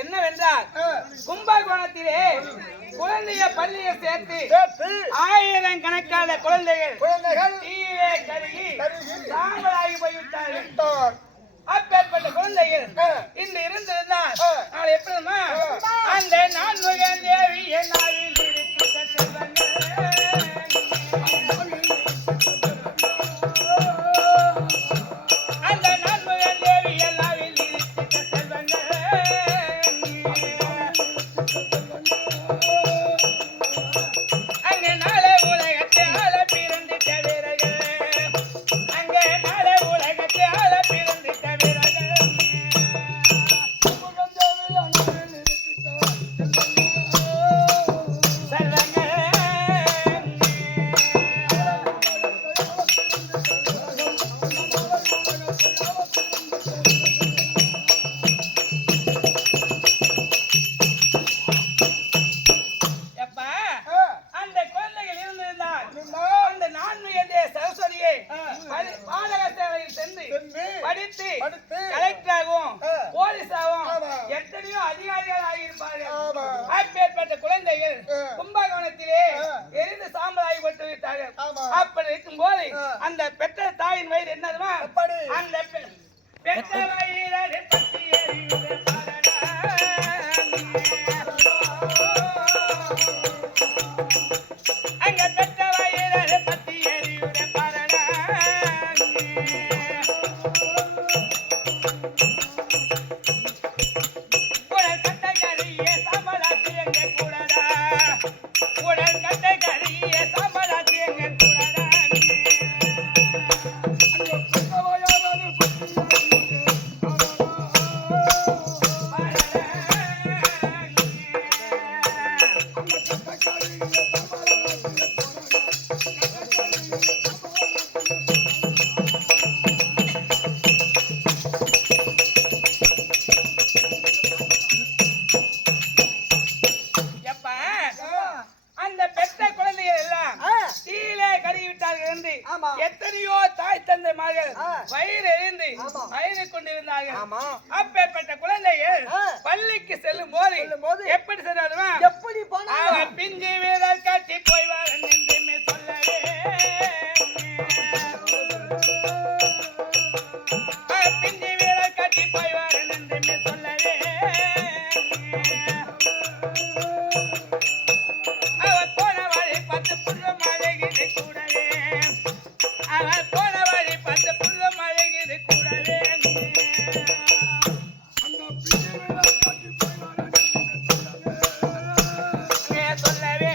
என்னவென்றால் கும்பகோணத்திலே குழந்தைய பள்ளியை சேர்த்து 1000 கணக்கான குழந்தைகள் தீயே கருகி சாம்பலாகி போய்விட்டார்கள். அப்பேற்பட்ட குழந்தைகள் இன்று இருந்திருந்தால் நாளை எப்படிமா அந்த 4 தேவி என்னாவில் இருக்கிற செல்வங்கள் அப்படி இருக்கும் போது அந்த பெற்ற தாயின் வயிறு என்னதுமா அந்த பெற்ற வயிறு பத்தி எரியுது பாரடா அங்க பெற்ற வயிறு பத்தி எரியுது பாரடா உடல் கட்ட கறிய சமலாத்தி எங்க கூடடா உடல் கட்ட கறிய சமலாத்தி எங்க கூடடா எத்தனையோ தாய் தந்தை மகள் வயிறு எரிந்து வயிறு கொண்டிருந்தார்கள். அப்பேற்பட்ட குழந்தைகள் பள்ளிக்கு செல்லும் போது எப்படி சென்றாலுமா எப்படி பிஞ்சு வீரர் கட்டி போய் வரேன் என்று சொல்லவே பிஞ்சு வீரர் கட்டி போய் வரேன் என்று சொல்லவே அவர் போன வழி 10 புள்ள மழைகிது கூடவே அவர் போன வழி 10 புள்ள மழைகிது கூடவே சொல்லவே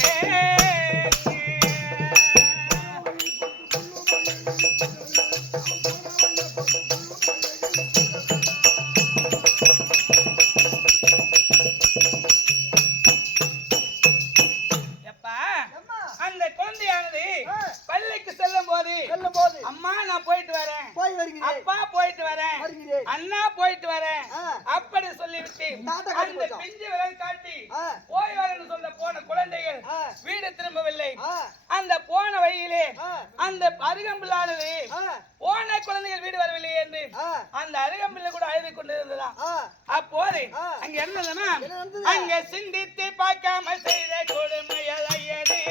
அந்த குழந்தையானது பள்ளிக்கு செல்லும் போது அம்மா நான் போயிட்டு வரேன் அப்பா போயிட்டு வரேன் அண்ணா போயிட்டு வரேன் அப்படி சொல்லிவிட்டு அந்த பிஞ்சு விரல் காட்டி போய் வரேன்னு சொல்ல போன குழந்தைகள் வீடு திரும்பவில்லை. அந்த போன வழியிலே அந்த அருகம்புல்லானது போன குழந்தைகள் வீடு வரவில்லை என்று அந்த அருகம்பிள்ளை கூட அழுது கொண்டு இருந்ததா. அப்போது அங்க என்னதுன்னா அங்க சிந்தித்து பார்க்காம செய்த கொடுமையல் ஐயனே.